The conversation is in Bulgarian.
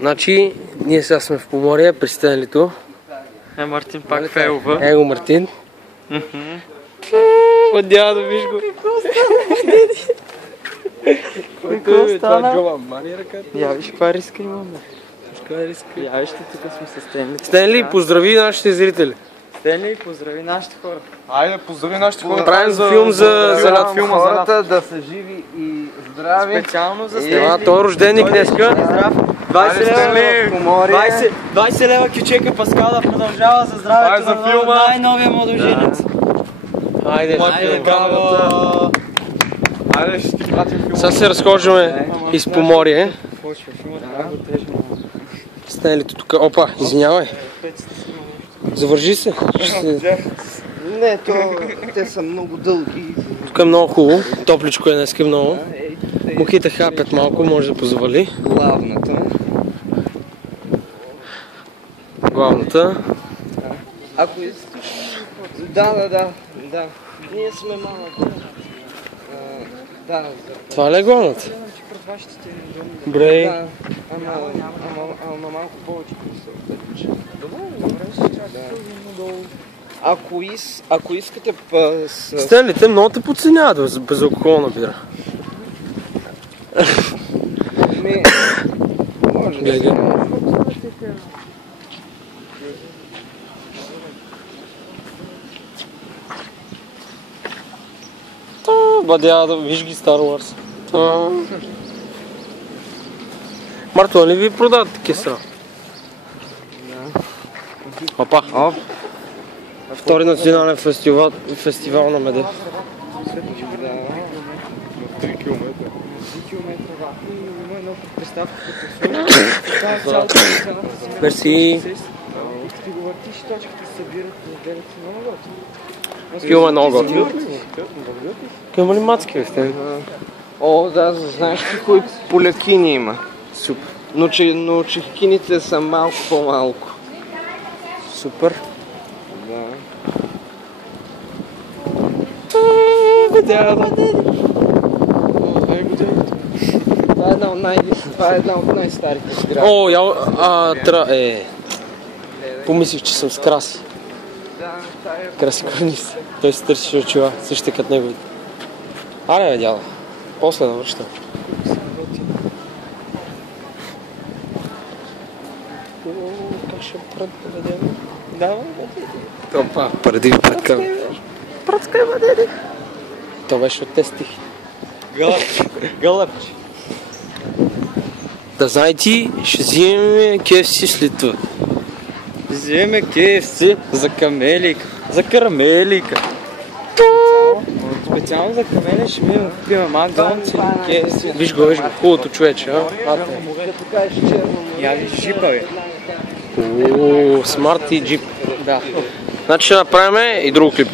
Значи, ние сега сме в Поморие, при Стенлито. Мартин пак фейлва. Его Мартин. Дядо, виж го. Какво стана? Я виж каква риска имаме. Я виж, тук сме с Стенли. Стенли, поздрави нашите зрители. Стенли, поздрави нашите хора. Айде, поздрави нашите хора. Правим филм за филма хората да са живи и здрави. Специално за Стенли. Той е рожденик днеска. 20 лева кючека Паскала продължава за здравето за филма. Най-новия младоженец. Айде, браво! Айде, ще ти пратим филма. сега се разхождаме из Поморие. Стенлито тук. Опа, извинявай. Завържи се. Не, те са много дълги. Тук е много хубаво. Топличко е днеска много. Мухите хапят малко, може да позавали. Главната. Ако искаш... Да. Ние сме малко. Това ли е главната? Брей. Ама малко повече се. Ако искате Стенли, те много те подценяват безалкохолна бира. Гледай. Бадя, виж ги Star Wars. Марто, ли ви продават такива сра? Опа. Втори национален фестивал на меда. 3 км. Мерси. Филма е много готин. Има ли мацки, бе, сте? О, да, знаеш кои полякини има. Супер. Но чехкините са малко по-малко. Супер. Да. Това е една от най-старите сгради. О, помислих, че съм с Краси. Краси Корнис. Той се търсише очила, също като неговите. Аре, бе, дядо. После да връщам. Как ще пръдка, бе, дядо? Да, бе, Опа, преди пръдка. пръцкай, бе, деди. То беше от те стихи. Гълъбче. Да знаете, ще вземем KFC след това. Вземе KFC за камелика. За карамелика. Специално за камелия ще ми купим Макдоналдс или KFC. Виж го, хубавото човече, а? Я виж джипа, бе. Смарт и джип. Да. Значи ще направим и друго клипче.